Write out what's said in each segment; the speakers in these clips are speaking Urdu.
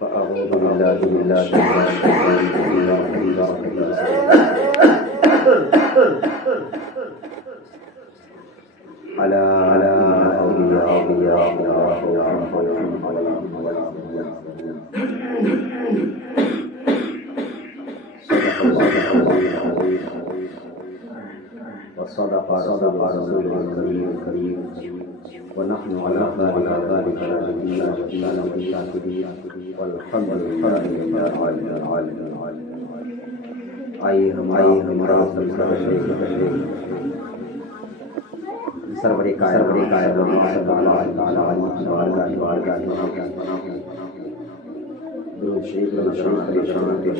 فأعوذ بالله من الشيطان على أولياء وصدق رسوله الكريم ونحن على ذلك شاهدين والحمد لله رب العالمين. آئیے ہمارا سرور کائنات صلی اللہ علیہ وسلم درود شریف شان کے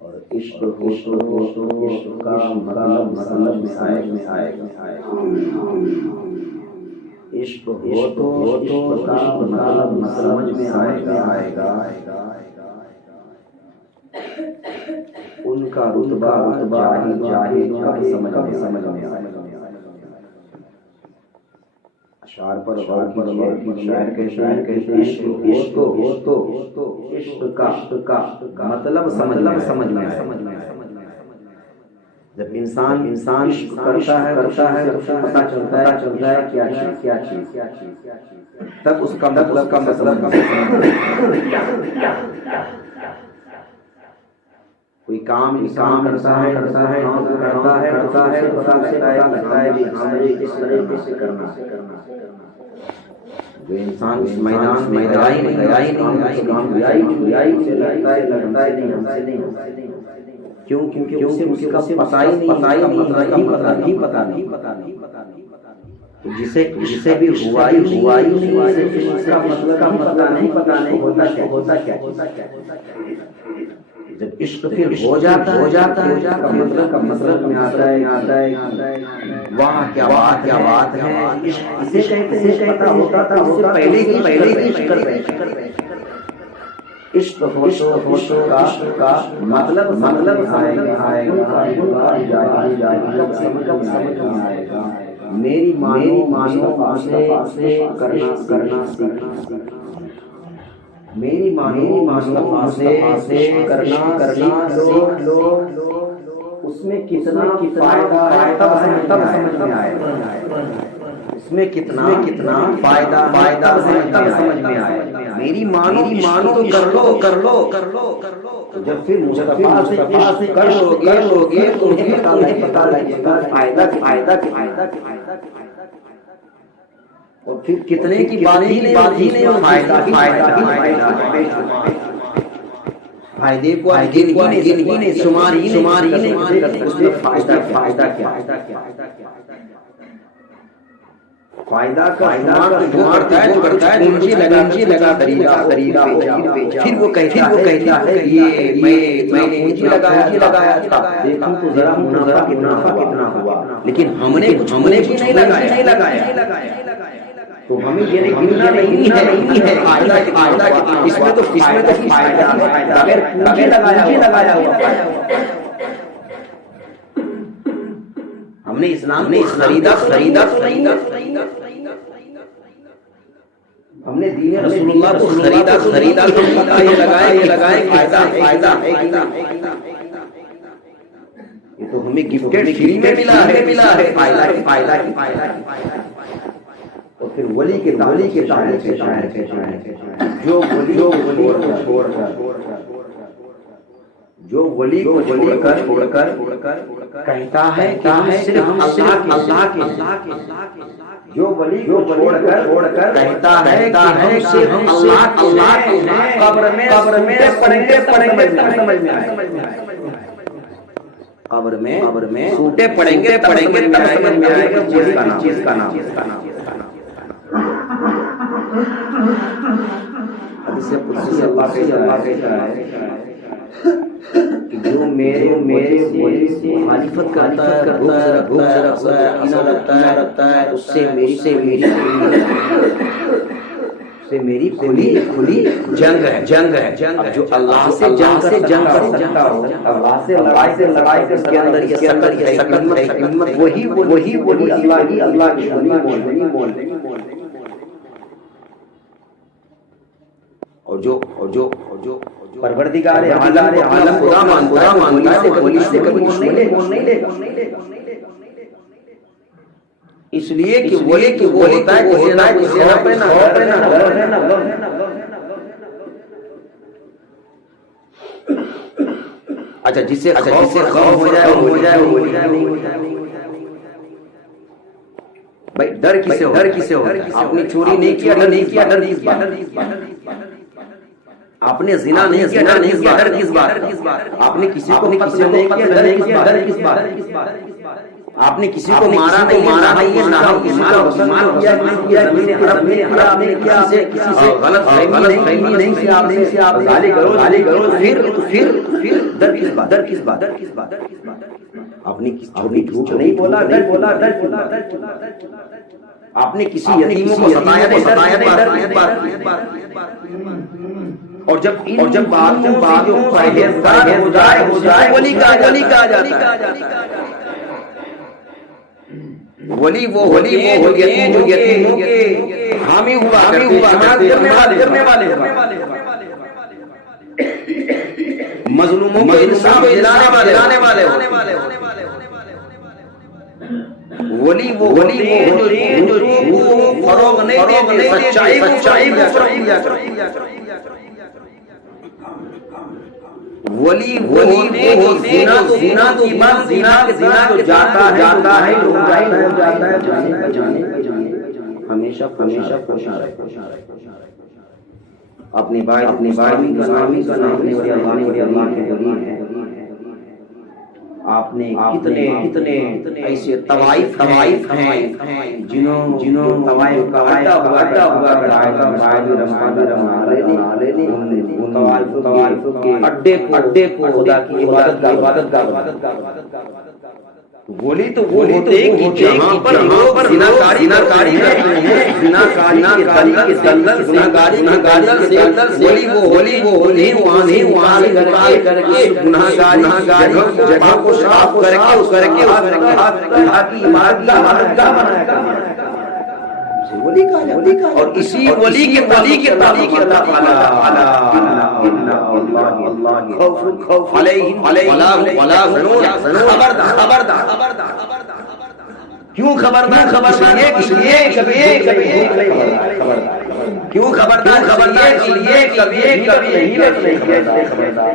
اور عشق کا مطلب میں آئے عشق ہو تو کا مطلب سمجھ میں آئے گا ان کا رتبہ جاہل سمجھ میں آئے گا. اشعار پر شاعر کہتے عشق ہو تو عشق کا مطلب سمجھ میں آئے. جب انسان عشق کرتا ہے تو پتہ چلتا ہے کیا چیز تب اس کا مطلب کوئی کام کرتا ہے پتہ لگتا ہے مجھے کس طریقے سے کرنا. وہ انسان اس میدان میں گیا ہی نہیں. کیوں؟ کیونکہ اس کا پتہ ہی نہیں. جسے بھی ہوا ہی اس کا مطلب پتہ نہیں ہوتا کیا. جب عشق پھر ہو جاتا ہے مطلب میں آتا ہے وہاں کیا بات ہے. اسے کہتے پتہ ہوتا تھا اس سے پہلے ہی عشق کر رہے. عشق کا مطلب آئے گا. میری مانو سے کرنا سیکھ. میری مانو سے کرنا سیکھ لو. اس میں کتنا فائدہ تب سمجھ میں آئے. اس میں کتنا فائدہ سمجھ میں آئے. میری مانو تو کر لو. جب پھر مصطفیٰ سے کر لو گے تو پتہ لگے گا فائدہ اور پھر کتنے کی بات ہی نہیں فائدے کو گن شمار ہی نہیں. اس میں فائدہ کیا فائدہ جو کرتا ہے پونجی لگا خریدا پھر وہ کہتا ہے یہ میں نے پونجی لگایا تھا دیکھوں تو ذرا منافع کتنا ہوا. لیکن ہم نے نہیں لگایا تو ہمیں یہ گننا نہیں ہے فائدہ. اس میں تو فائدہ بغیر پونجی لگایا ہوا. ہم نے اسلام نے خریدا. ہم نے دین رسول اللہ کو خریدا. یہ لگائے فائدہ. یہ تو ہمیں گفٹڈ فری میں ملا ہے فائدہ کی تو پھر ولی کے تعلق سے جو ولی کو چھوڑ کر کہتا ہے صرف اللہ کے جو ولی کو چھوڑ کر کہتا ہے کہ ہم صرف اللہ کے قبر میں پڑھیں گے سمجھ میں آئے قبر میں سوٹے پڑھیں گے تب سمجھ میں آئے گا چیز کا نام حدیث قدسی اللہ کہتا ہے جو میرے ولی سے مخالفت کرتا ہے اس سے میری کھلی جنگ ہے جو اللہ سے جنگ کر سکتا ہو اللہ سے لڑائی کے اندر یہ سکت وہی اللہ کی بول اور جو پروردگار عالم خدا مانتا ہے ولی سے کبھی نہیں لے اس لیے کہ ولی ہوتا ہے کسی نہ اچھا جسے خوف ہو جائے بھائی ڈر کسے ہوتا ہے آپ نے چوری نہیں کیا ڈر کس بات آپ نے زنا نہیں کیا ڈر کس بات آپ نے کسی کو نہیں کیا ڈر کس بات آپ نے کسی کو مارا نہیں ہے نہ کسی کا مسلمان کیا زمین حرم میں کسی سے غلط فہمی نہیں کیا آپ نے گالی کرو پھر ڈر کس بات آپ نے جھوٹ نہیں بولا آپ نے کسی یتیموں کو ستایا اور جب بات پرہیزگار ہو جائے ولی کہا جاتا ہے ولی وہ ہوتے ہیں جو یتیموں کے حامی ہوا کرنے والے مظلوموں کو انصاف دلانے والے ولی وہ ہوتے ہیں جو فروغ نہیں دیتے سچائی کو ولی زنا جاتا ہے ہمیشہ اپنی بھائی غلامی کا نام آپ نے کتنے ایسے طوائف ہیں جنہوں طوائف کا اڈا ہوا طوائف کے اڈے کو خدا کی عبادت کا ولی تو وہ ہوتے ہیں کہ جہاں پر لوگ زناکاری کے دلدل ولی وہ وہاں سے نکال کر کے گناہگاری جگہ کو صاف کر کے اللہ کی عبادت گاہ بنایا کرتے ہیں اور اسی ولی کے تعلق اللہ خوف علیہم ولا خبردار کیوں خبردار اس لیے کیوں خبردار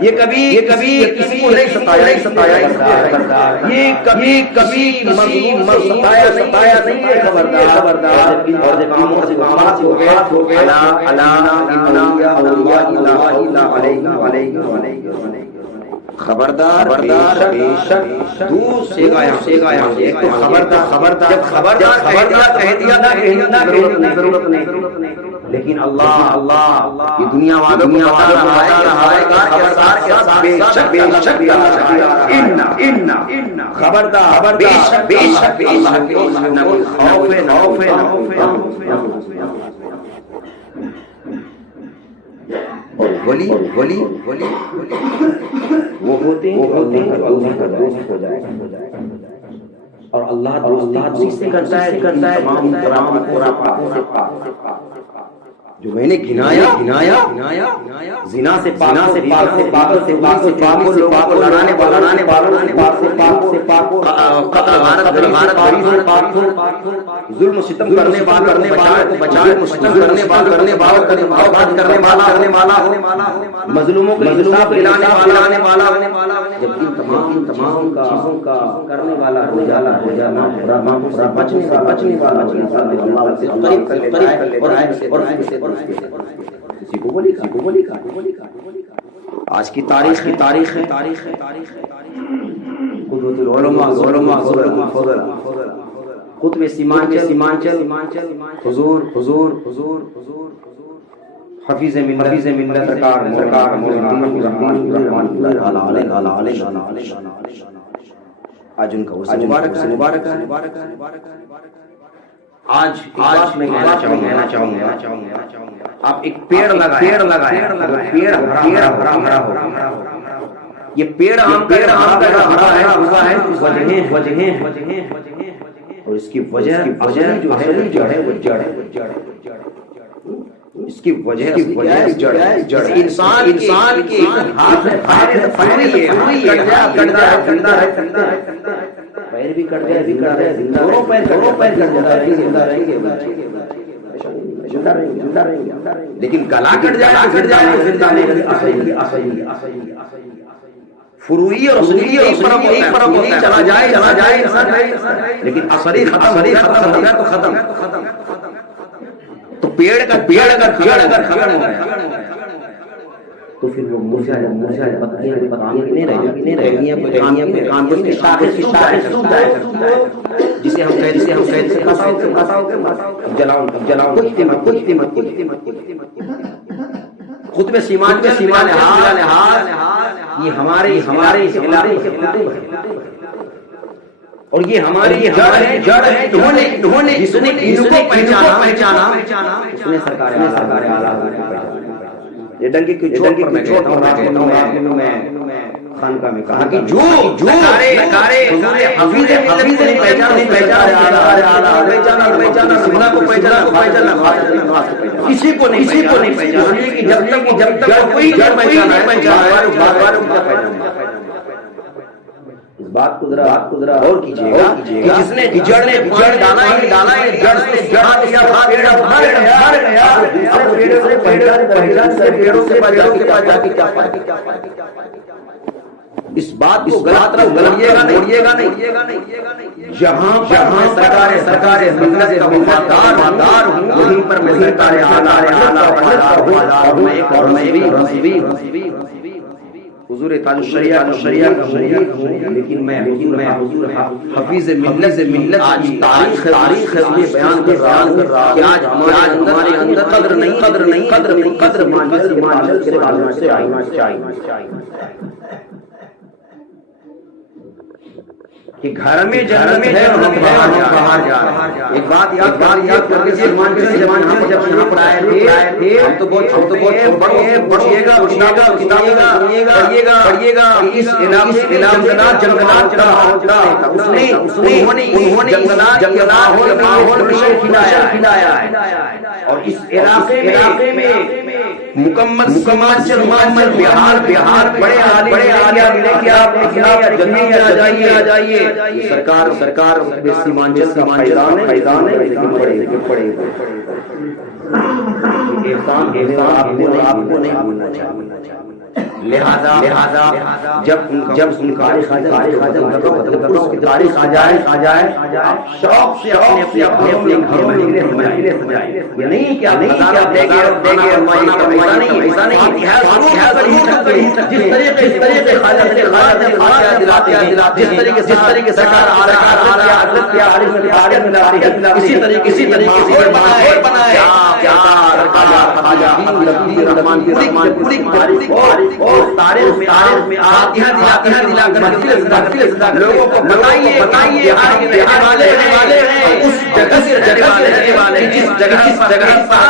یہ کبھی کسی کو نہیں ستایا یہ کبھی مظلوم ستایا نہیں ہے خبردار اور جب امامات ہو گیا خبردار بے شک دور سے گایا ایک تو خبردار جب خبردار کہہ دیا ضرورت نہیں لیکن اللہ یہ دنیا والوں بتا رہا ہے خبردار کے ساتھ بے شک خبردار بے شک اللہ کے خوف اور ولی وہ ہوتے ہیں جو اللہ کا دوست ہو جائے اور اللہ دوستی سے کرتا ہے تمام پاکوں سے پاک جو میں نے گنایا زنا سے پاک سے پاک لڑانے والوں سے پاک قتل غارت غریب سے پاک ظلم و ستم کرنے والوں کو بچائے کرنے والا ہو مظلوموں کو انصاف دلانے والا جب ان تمام چیزوں کا کرنے والا ہو جانا بچنے والا کسی کو بولی کا آج کی تاریخ ہے قدوۃ العلماء قطب سیمانچل حضور حفیظ ملت سرکار آج ان کا مبارک ہے آج میں کہنا چاہوں گا آپ ایک پیڑ لگائے پیڑ ہرا ہو یہ پیڑ عام کا ہرا ہے وجہیں اور اس کی وجہ جو ہے وہ جڑ ہے اس کی وجہ جڑ انسان کے ہاتھ میں پیر بھی کٹ جائے دونوں پیر زندہ رہیں گے لیکن گلا کٹ جائے زندہ نہیں فروعی اور اصلی فرق ہوتا ہے چلا جائے لیکن اصلی ختم ہو گیا تو ختم تو پیڑ اگر ختم ہو گیا تو پھر وہ پتیاں نہیں رہیں جسے ہم کہتے جلاؤ خطب سیمان یہ ہمارے اور یہ ہماری جڑ ہے انہوں نے جس نے ان کو پہچانا اس نے سرکار اعلیٰ یہ ڈنگی کی چوٹ پر میں کہتا ہوں میں خانقاہ میں کہا کہ جو نکارے حفیظ نے پہچانا سمنا کو پہچانا کسی کو نہیں پہچانا جب تک کوئی نہیں پہچانا بات کو ذرا اور کیجیے گا جس نے جڑ ڈالا جڑ سے اس بات کو غلط غلطیے گا نہیں جہاں سرکار ملت کا وفادار ہوں وہیں پر میں سرکار حضور تاج الشریعہ کا مرید ہوں لیکن میں حضور حفیظ ملت آج تاریخ ہے یہ بیان کر رہا کہ آج ہمارے اندر قدر نہیں مانچل کے پالنا چاہیے کہ گھر میں جنت ہے اور ہم باہر جا رہے ہیں ایک بات یاد کر لیجیے زمان ہم جب یہاں پر آئے تھے ہم تو بہت پڑھیے گا اس جنگلات انہوں نے ماحول کھلایا ہے اور اس علاقے میں مکمل بہار بڑے عالیہ لے کے آپ جلدی آ جائیے سرکار سیمانچل کا فیضان ہے لیکن پڑے احسان آپ کو نہیں بھولنا چاہیے لہذا جب ان تاریخ آ جائے آپ شوق سے اپنے گھر میں سجائیں یہ نہیں کہ آپ ایسا نہیں جس طریقے جس طریقے سرکار اسی طریقے سے بنایا تاریخ میں دلا کر لوگوں کو بتائیے اس جگہ سے رہنے والے جس جگہ پر